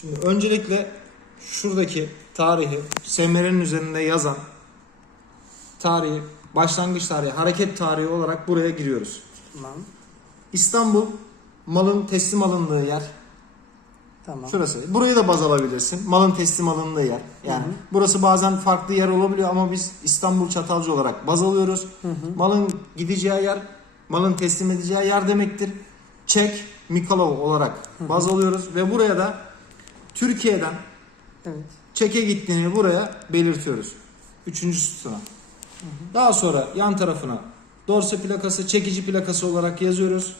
Şimdi öncelikle şuradaki tarihi semerenin üzerinde yazan tarihi, başlangıç tarihi, hareket tarihi olarak buraya giriyoruz. Tamam. İstanbul malın teslim alındığı yer. Tamam. Şurası. Burayı da baz alabilirsin. Malın teslim alındığı yer. Yani Hı hı. burası bazen farklı yer olabiliyor ama biz İstanbul Çatalca olarak baz alıyoruz. Hı hı. Malın gideceği yer, malın teslim edeceği yer demektir. Çek, Mikalov olarak baz alıyoruz ve buraya da Türkiye'den Evet. çeke gittiğini buraya belirtiyoruz. Üçüncü sütuna. Daha sonra yan tarafına dorse plakası, çekici plakası olarak yazıyoruz.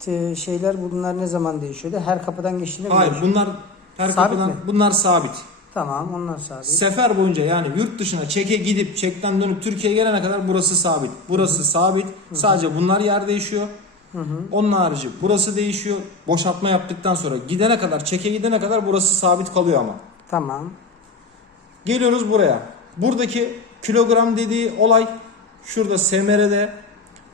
Te- şeyler bunlar ne zaman değişiyordu? Her kapıdan geçtiğinde mi Hayır bunlar her Sabit kapıdan mi? bunlar sabit. Tamam onlar sabit. Sefer boyunca yani yurt dışına çeke gidip çekten dönüp Türkiye'ye gelene kadar burası sabit. Burası sabit. Sadece bunlar yer değişiyor. Hı hı. Onun harici burası değişiyor. Boşaltma yaptıktan sonra gidene kadar, çeke gidene kadar burası sabit kalıyor ama. Tamam. Geliyoruz buraya. Buradaki kilogram dediği olay şurada SMR'de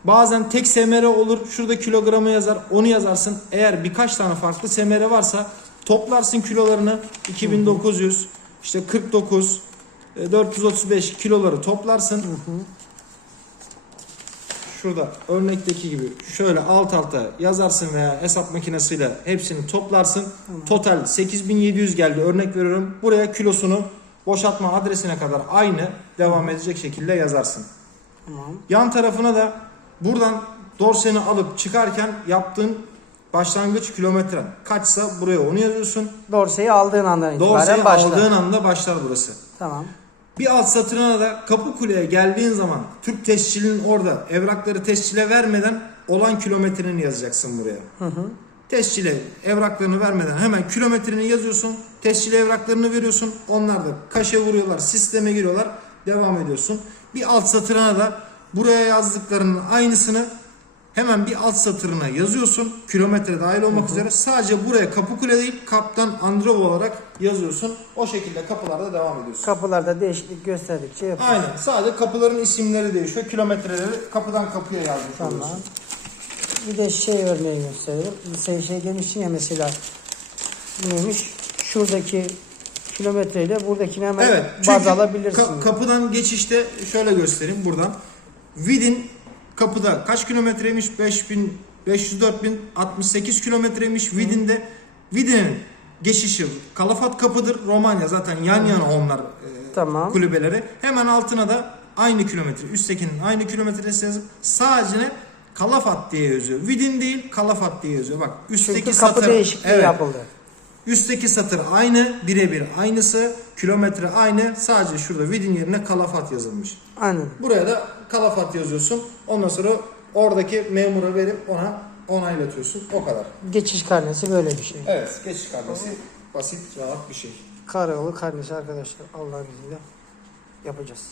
bazen tek SMR olur. Şurada kilogramı yazar. Onu yazarsın. Eğer birkaç tane farklı SMR varsa toplarsın kilolarını 2900 işte 49 e, 435 kiloları toplarsın. Hı hı. Şurada örnekteki gibi şöyle alt alta yazarsın veya hesap makinesiyle hepsini toplarsın. Total 8700 geldi örnek veriyorum. Buraya kilosunu boşaltma adresine kadar aynı devam edecek şekilde yazarsın. Tamam. Yan tarafına da buradan dorseni alıp çıkarken yaptığın başlangıç kilometren kaçsa buraya onu yazıyorsun. Dorseyi aldığın andan itibaren Dorseyi aldığın anda başlar burası. Tamam. Bir alt satırına da Kapıkule'ye geldiğin zaman Türk tescilinin orada evrakları tescile vermeden olan kilometreni yazacaksın buraya. Hı hı. Tescile evraklarını vermeden hemen kilometreni yazıyorsun. Tescile evraklarını veriyorsun. Onlar da kaşe vuruyorlar, sisteme giriyorlar. Devam ediyorsun. Bir alt satırına da buraya yazdıklarının aynısını hemen bir alt satırına yazıyorsun. Kilometre dahil olmak üzere. Sadece buraya Kapıkule değil Kaptan Androv olarak yazıyorsun. O şekilde kapılarda devam ediyorsun. Kapılarda değişiklik gösterdikçe yap. Aynen. Sadece kapıların isimleri değişiyor. Kilometreleri kapıdan kapıya yazmış Tamam. oluyorsun. Bir de şey örneği gösterelim. Şey, şey demiştin ya mesela neymiş? Şuradaki kilometreyle buradakini hemen Evet. baz alabilirsin. ka- kapıdan geçişte şöyle göstereyim buradan. Vidin kapıda kaç kilometreymiş? 5000 504 bin 68 kilometreymiş Vidin'de. Vidin'in geçişi Kalafat kapıdır. Romanya zaten yan yana onlar e, Tamam. kulübeleri. Hemen altına da aynı kilometre. Üsttekinin aynı kilometresi yazıp sadece Kalafat diye yazıyor. Vidin değil Kalafat diye yazıyor. Bak üstteki Çünkü kapı satır. değişikliği Evet. yapıldı. Üstteki satır aynı, birebir aynısı, kilometre aynı. Sadece şurada Vidin yerine Kalafat yazılmış. Aynen. Buraya da Kalafat yazıyorsun. Ondan sonra oradaki memura verip ona onaylatıyorsun. O kadar. Geçiş karnesi böyle bir şey. Evet, geçiş karnesi basit, rahat bir şey. Karayolu karnesi arkadaşlar Allah'ın izniyle yapacağız.